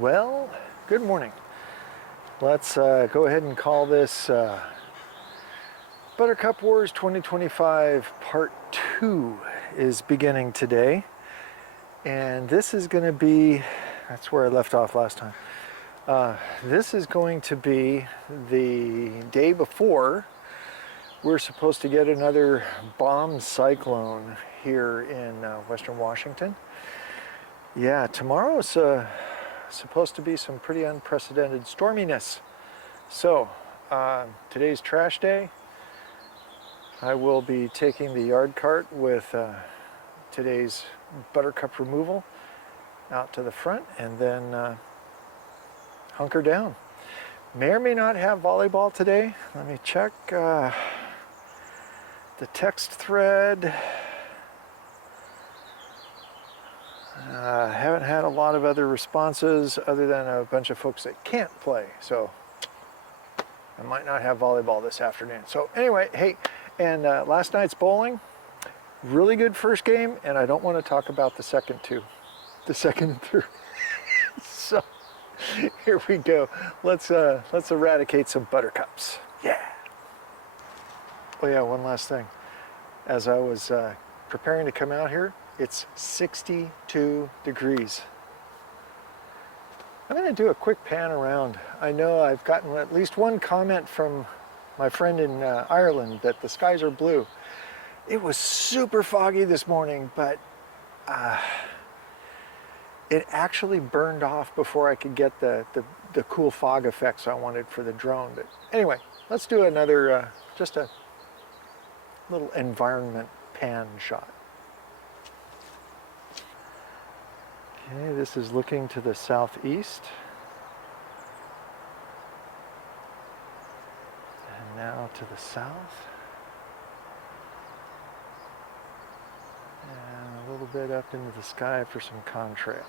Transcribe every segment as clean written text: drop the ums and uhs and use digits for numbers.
Well, good morning. Let's go ahead and call this Buttercup Wars 2025 Part 2 is beginning today. And this is going to be, that's where I left off last time. This is going to be the day before we're supposed to get another bomb cyclone here in Western Washington. Yeah, tomorrow is supposed to be some pretty unprecedented storminess. So today's trash day. I will be taking the yard cart with today's Buttercup removal out to the front and then hunker down. May or may not have volleyball today. Let me check the text thread. Haven't had a lot of other responses other than a bunch of folks that can't play, so I might not have volleyball this afternoon. So anyway, hey, and last night's bowling, really good first game, and I don't want to talk about the second two, the second and third. So here we go. Let's eradicate some buttercups. Yeah. Oh yeah, one last thing. As I was preparing to come out here, it's 62 degrees. I'm going to do a quick pan around. I know I've gotten at least one comment from my friend in Ireland that the skies are blue. It was super foggy this morning, but it actually burned off before I could get the cool fog effects I wanted for the drone. But anyway, let's do another, just a little environment pan shot. Okay, this is looking to the southeast. And now to the south. And a little bit up into the sky for some contrail.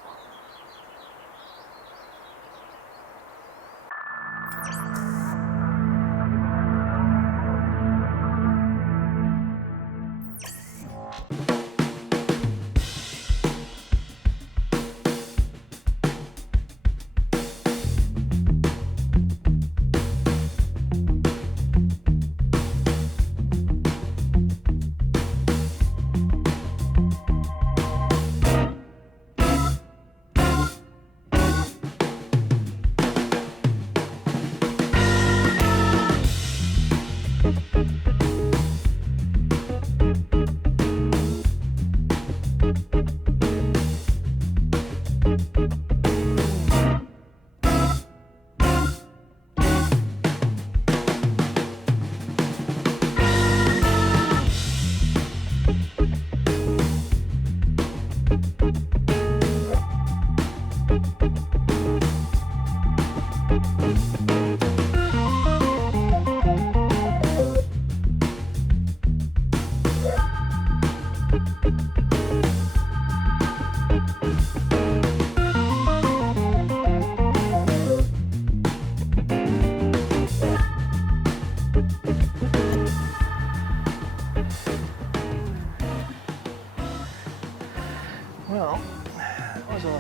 Well, that was a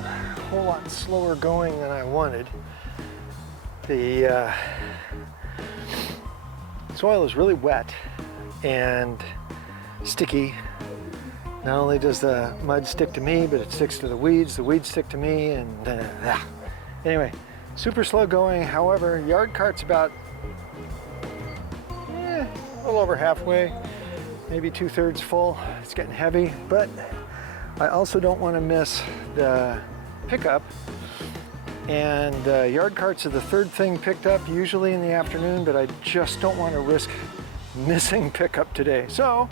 whole lot slower going than I wanted. The soil is really wet and sticky. Not only does the mud stick to me, but it sticks to the weeds stick to me, and anyway, super slow going. However, yard cart's about a little over halfway, maybe 2/3 full. It's getting heavy, but I also don't want to miss the pickup, and yard carts are the third thing picked up usually in the afternoon, but I just don't want to risk missing pickup today. So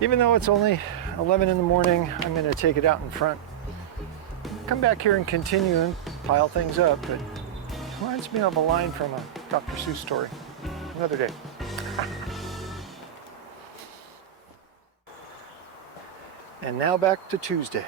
even though it's only 11 in the morning, I'm going to take it out in front, come back here and continue and pile things up. But it reminds me of a line from a Dr. Seuss story. Another day. And now back to Tuesday.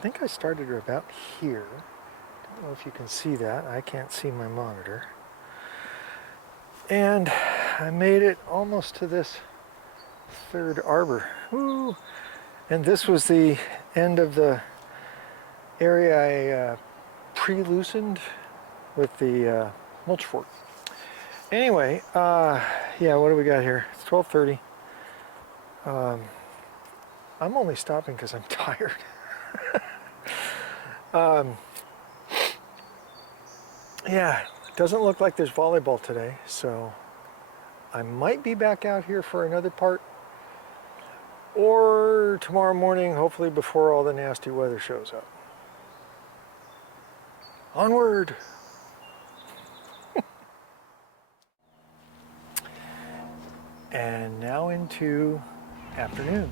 think I started her about here. Don't know if you can see that. I can't see my monitor. And I made it almost to this third arbor. Woo! And this was the end of the area I pre-loosened with the mulch fork. Anyway, yeah, what do we got here? It's 12:30. I'm only stopping because I'm tired. Yeah, it doesn't look like there's volleyball today, so I might be back out here for another part, or tomorrow morning, hopefully before all the nasty weather shows up. Onward! And now into afternoon.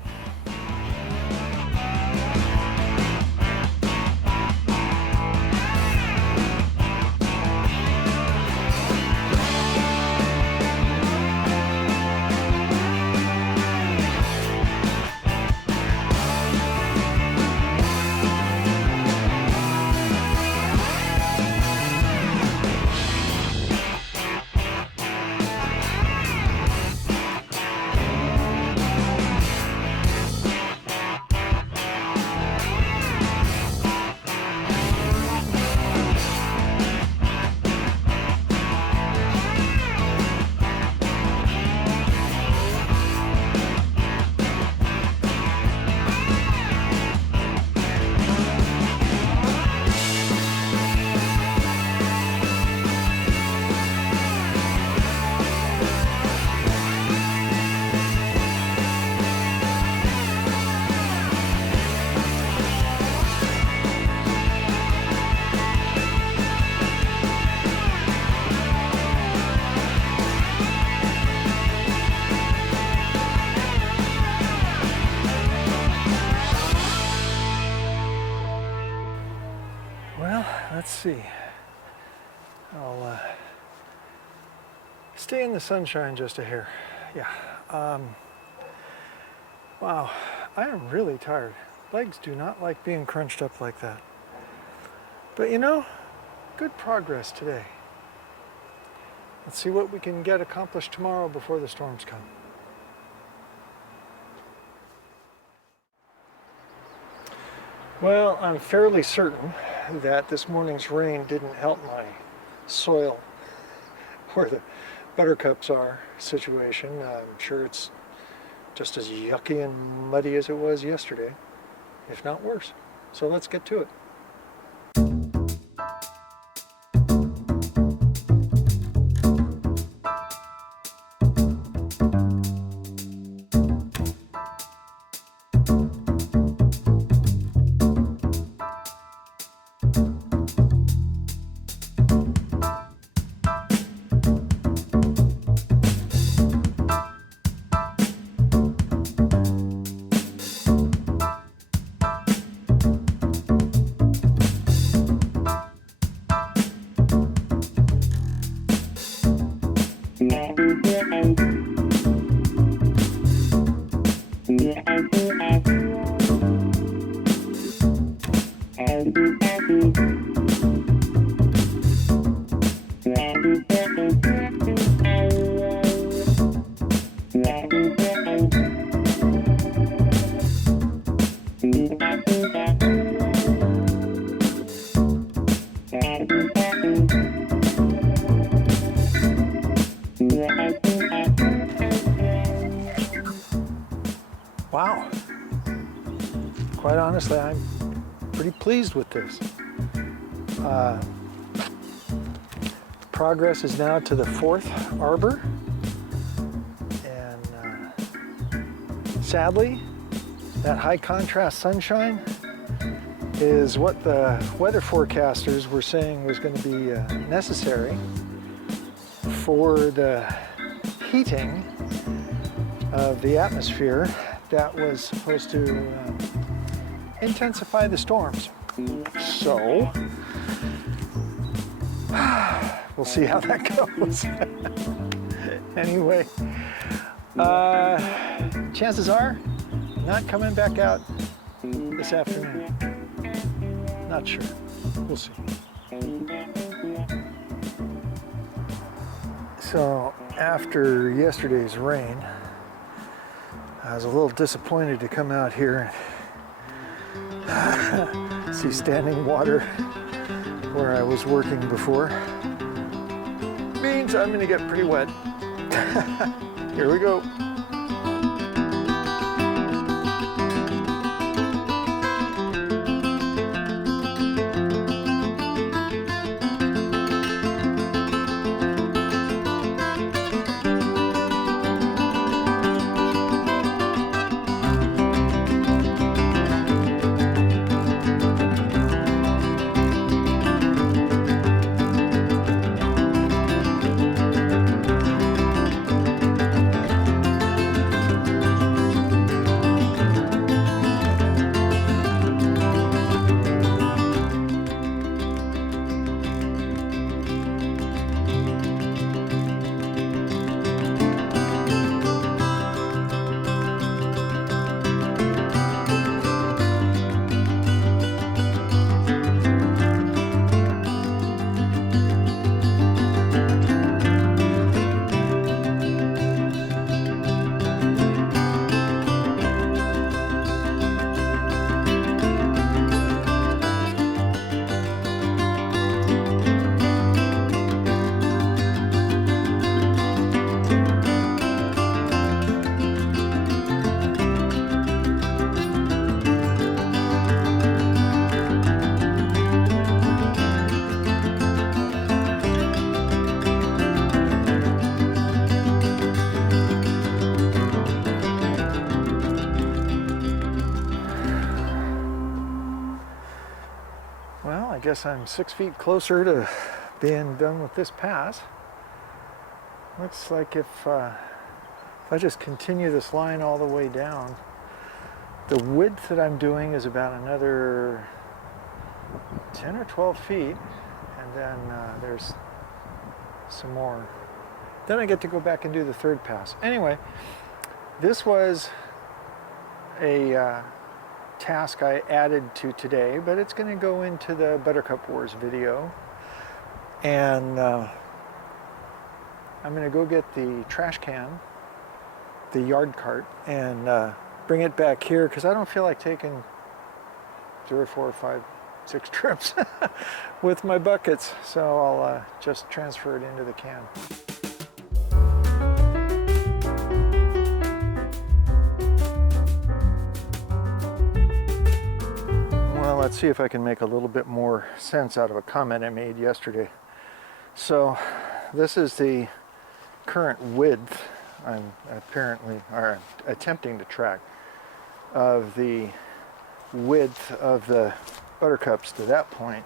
Let's see. I'll stay in the sunshine just a hair. Yeah. Wow, I am really tired. Legs do not like being crunched up like that. But you know, good progress today. Let's see what we can get accomplished tomorrow before the storms come. Well, I'm fairly certain that this morning's rain didn't help my soil where the buttercups are situation. I'm sure it's just as yucky and muddy as it was yesterday, if not worse. So let's get to it. Wow. Quite honestly, I'm pretty pleased with this. Progress is now to the 4th arbor, and sadly, that high contrast sunshine is what the weather forecasters were saying was going to be necessary for the heating of the atmosphere that was supposed to intensify the storms. So, we'll see how that goes. Anyway, chances are not coming back out this afternoon. Not sure. We'll see. So after yesterday's rain, I was a little disappointed to come out here and see standing water where I was working before. Means I'm gonna get pretty wet. Here we go. Well, I guess I'm 6 feet closer to being done with this pass. Looks like if I just continue this line all the way down, the width that I'm doing is about another 10 or 12 feet, and then there's some more. Then I get to go back and do the third pass. Anyway, this was a task I added to today, but it's going to go into the Buttercup Wars video. And I'm going to go get the trash can, the yard cart, and bring it back here because I don't feel like taking 3 or 4 or 5, 6 trips with my buckets. So I'll just transfer it into the can. Let's see if I can make a little bit more sense out of a comment I made yesterday. So this is the current width I'm attempting to track of the width of the buttercups to that point.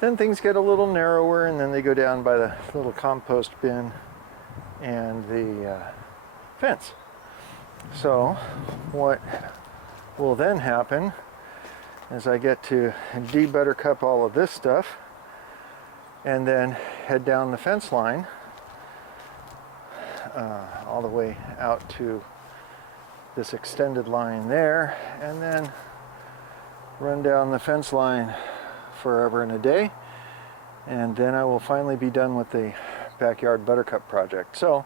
Then things get a little narrower, and then they go down by the little compost bin and the fence. So what will then happen is I get to de-buttercup all of this stuff and then head down the fence line all the way out to this extended line there, and then run down the fence line forever and a day, and then I will finally be done with the backyard buttercup project. So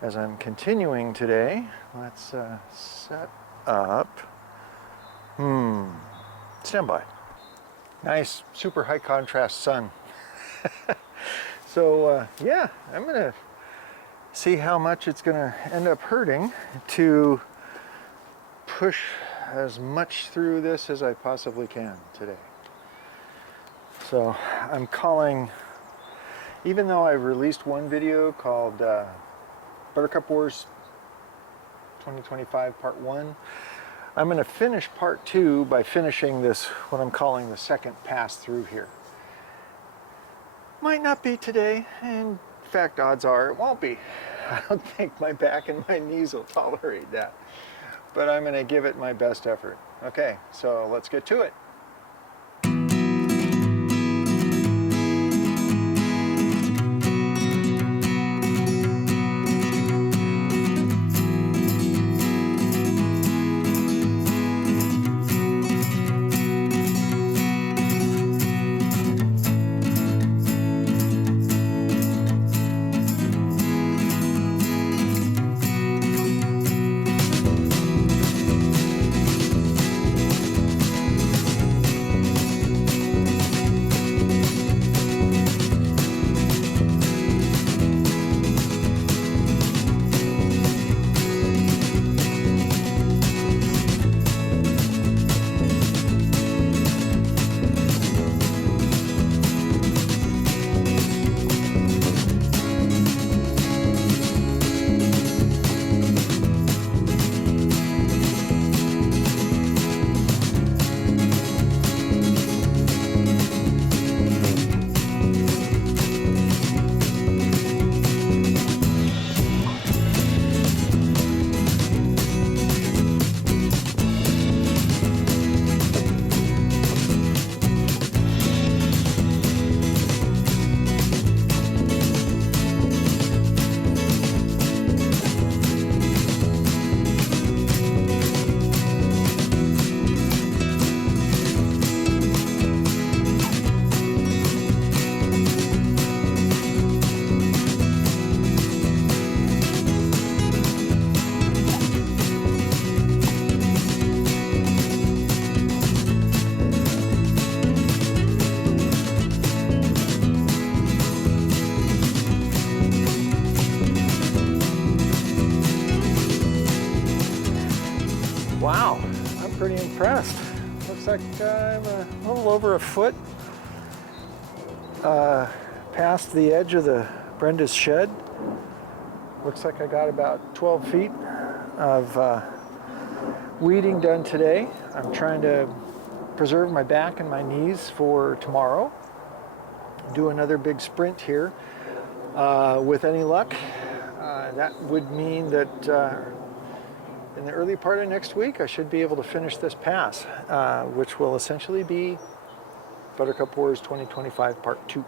as I'm continuing today, let's set up standby. Nice, super high contrast sun. So yeah, I'm gonna see how much it's gonna end up hurting to push as much through this as I possibly can today. So I'm calling, even though I've released one video called Buttercup Wars 2025 Part 1, I'm going to finish Part 2 by finishing this, what I'm calling the second pass through here. Might not be today, and in fact, odds are it won't be. I don't think my back and my knees will tolerate that. But I'm going to give it my best effort. Okay, so let's get to it. Looks like I'm a little over a foot past the edge of the Brenda's shed. Looks like I got about 12 feet of weeding done today. I'm trying to preserve my back and my knees for tomorrow. Do another big sprint here. With any luck, that would mean that in the early part of next week, I should be able to finish this pass, which will essentially be Buttercup Wars 2025 Part 2.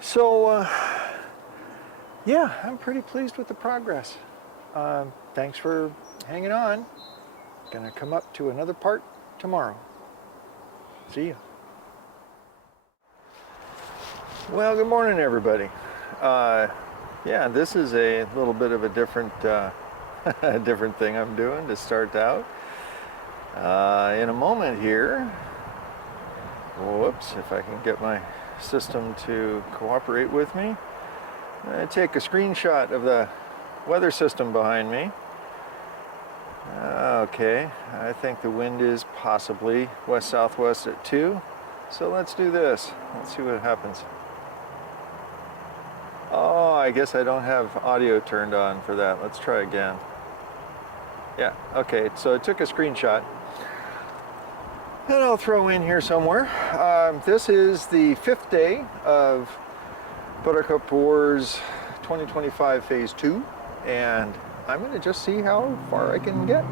So, yeah, I'm pretty pleased with the progress. Thanks for hanging on. Gonna come up to another part tomorrow. See ya. Well, good morning, everybody. Yeah, this is a little bit of a different different thing I'm doing to start out. In a moment here, whoops, if I can get my system to cooperate with me, I'm going to take a screenshot of the weather system behind me. Okay, I think the wind is possibly west-southwest at 2, so let's do this. Let's see what happens. Oh, I guess I don't have audio turned on for that. Let's try again. Yeah, okay, so I took a screenshot. And I'll throw in here somewhere. This is the 5th day of Buttercup Wars 2025 Phase 2. And I'm going to just see how far I can get.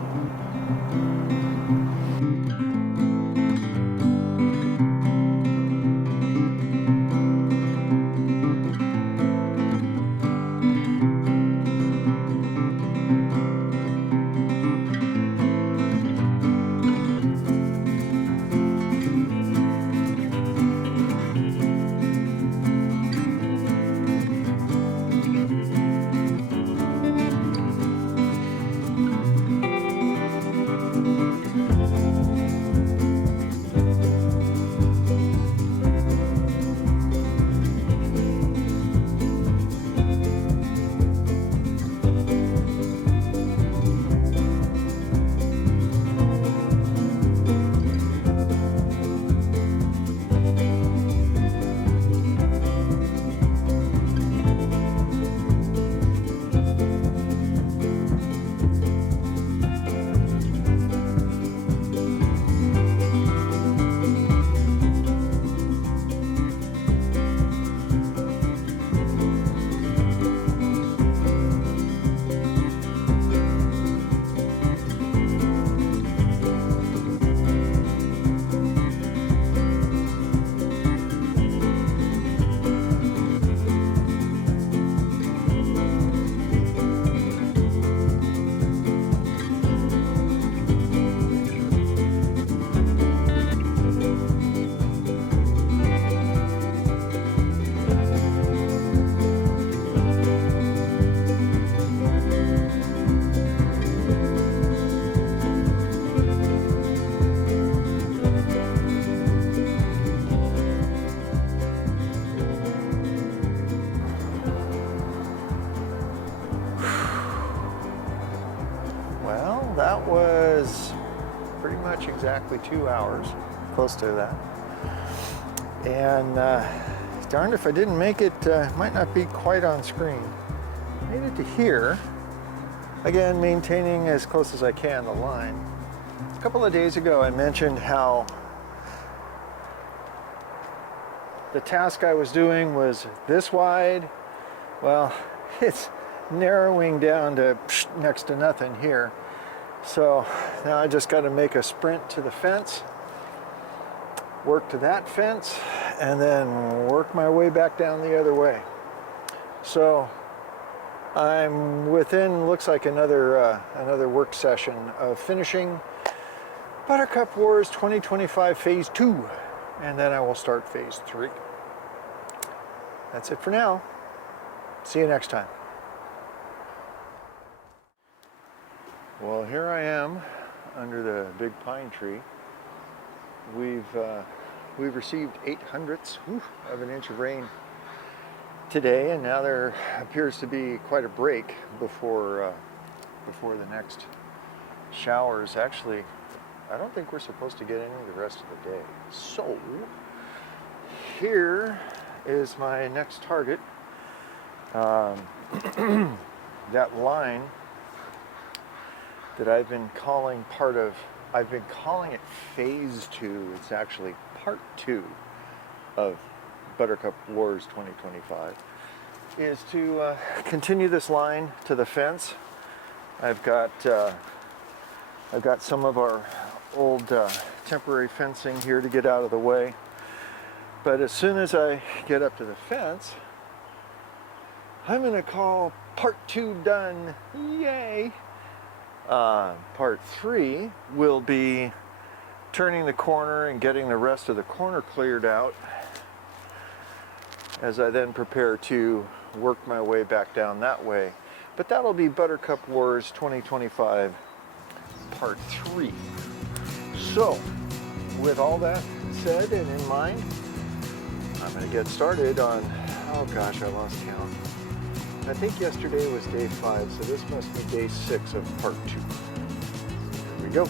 That was pretty much exactly 2 hours, close to that. And darned if I didn't make it, might not be quite on screen. Made it to here. Again, maintaining as close as I can the line. A couple of days ago I mentioned how the task I was doing was this wide. Well, it's narrowing down to next to nothing here. So now I just got to make a sprint to the fence, work to that fence, and then work my way back down the other way. So I'm within, looks like another work session of finishing Buttercup Wars 2025 Phase 2, and then I will start Phase 3. That's it for now. See you next time. Well, here I am under the big pine tree. We've received 0.08 of an inch of rain today, and now there appears to be quite a break before the next showers. Actually, I don't think we're supposed to get any the rest of the day. So, here is my next target. That line that I've been calling I've been calling it phase 2. It's actually part 2 of Buttercup Wars 2025, is to continue this line to the fence. I've got some of our old temporary fencing here to get out of the way. But as soon as I get up to the fence, I'm going to call part 2 done. Yay! Part 3 will be turning the corner and getting the rest of the corner cleared out, as I then prepare to work my way back down that way. But that'll be Buttercup Wars 2025 Part 3. So, with all that said and in mind, I'm going to get started on, oh gosh, I lost count. I think yesterday was day 5, so this must be day 6 of Part 2. Here we go.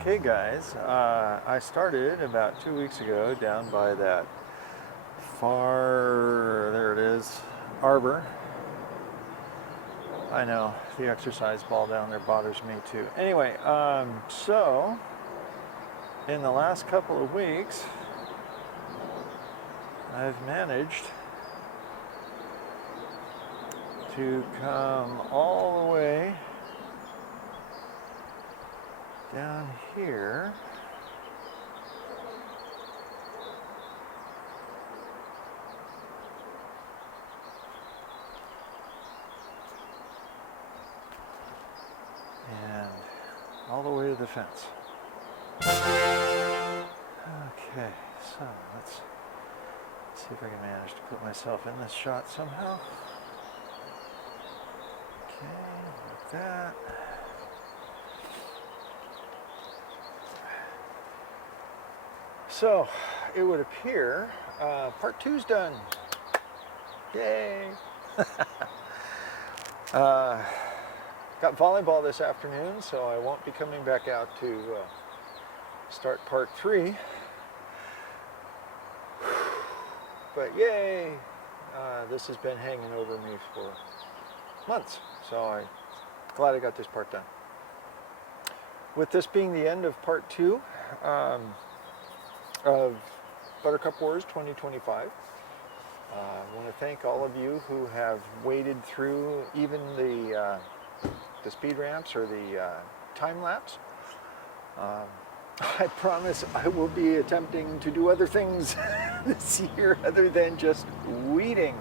Okay guys, I started about 2 weeks ago down by that there it is, arbor. I know, the exercise ball down there bothers me too. Anyway, so in the last couple of weeks, I've managed to come all the way down here and all the way to the fence. Okay, so let's see if I can manage to put myself in this shot somehow. Okay, like that. So, it would appear part 2's done. Yay! Got volleyball this afternoon, so I won't be coming back out to start part 3. But yay! This has been hanging over me for months, so I'm glad I got this part done. With this being the end of part 2, of Buttercup Wars 2025. I want to thank all of you who have waded through even the speed ramps or the time lapse. I promise I will be attempting to do other things this year other than just weeding.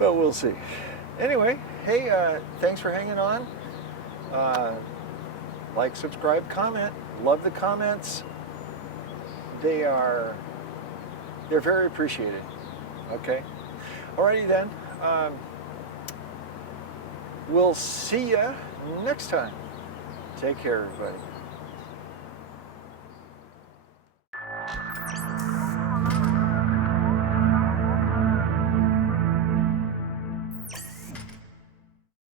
But we'll see. Anyway, hey, thanks for hanging on. Like, subscribe, comment. Love the comments. they're very appreciated. Okay. Alrighty then. We'll see ya next time. Take care, everybody.